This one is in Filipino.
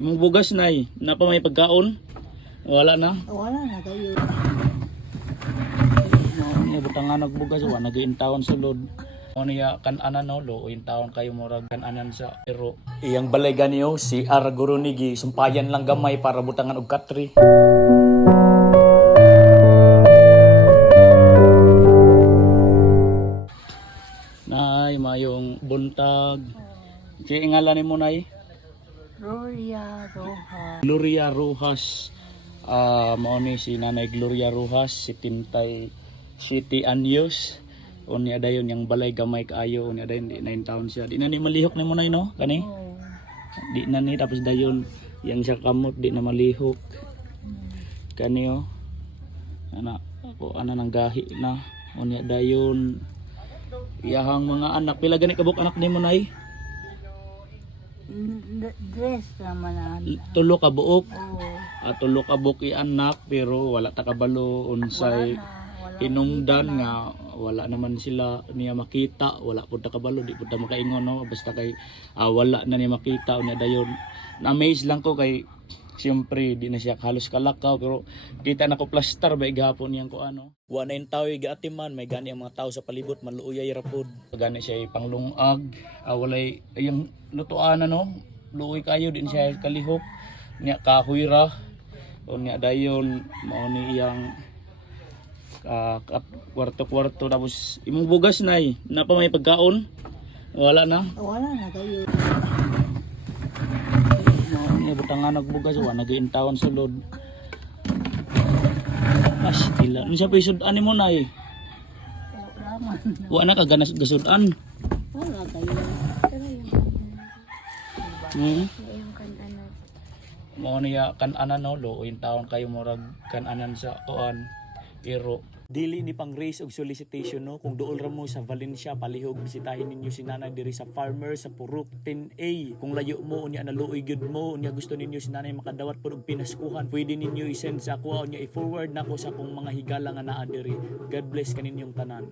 Mong bugas nay, napa may pagkaon? Wala na. Wala na kayo. Ni butangan og bugas wa nagiintawon sulod. Mo niya kan-anan no lo intawon kayo murag kan-anan sa pero iyang balay ganiyo si Arguro nigi sumpayan lang gamay para butangan og katri. Nay, mayong buntag. Kaya ngalan ni mo nay? Gloria Roja. Gloria Rojas. Mao ni si Nanay Gloria Rojas, 77 anyos. Unya dayon yang balay gamay kaayo, unya dayon di 9 taon siya. Di na ni malihok ni mo nay no? Kani? Oh. Di na ni tapos dayon yang siya kamot di na malihok. Kani oh. Ana ako ana nang gahi na. Unya dayon iyahang mga anak pila gani kabuk anak nimo nay? Dress naman na. Tulo ka buok. Oh. Tulo ka buok i anak pero wala ta kabalo unsay hinungdan nga wala naman sila niya makita, wala pud ta kabalo, di pud ta makaingon no, basta kay wala na niya makita unya dayon. Na-amaze lang ko kay siyempre di na siya halos kalakaw pero kita na ko plaster ba igahapon niyang ko ano. Wa na yung tao giatiman, may gani ang mga tao sa palibot manluuyay ra pud. Gani siya panglungag, walay yung lutuan no, luoy kayo din siya kalihok. Nya kahoy ra. Unya dayon mao ni iyang kwarto-kwarto tapos imong bugas nay, napa may pagkaon? Wala na. Wala na kayo. Ni butangan og bugas wa nagiintawon sulod. As tila. Unsa pa isud ani mo nay? Wala man. Wa na ka ganas gasudan. Wala kayo. Yung kan-anan. Mo niya kan-anan no, lo intawon kayo murag kan-anan sa kuan. Pero dili ni pang raise og solicitation no, kung duol ra mo sa Valencia palihog bisitahin ninyo si Nanay diri sa Farmer sa Purok 10A. Kung layo mo unya naluoy gyud mo unya gusto ninyo si Nanay makadawat pud og pinaskuhan, pwede ninyo i-send sa ako unya i-forward nako sa akong mga higala nga naa diri. God bless kaninyong tanan.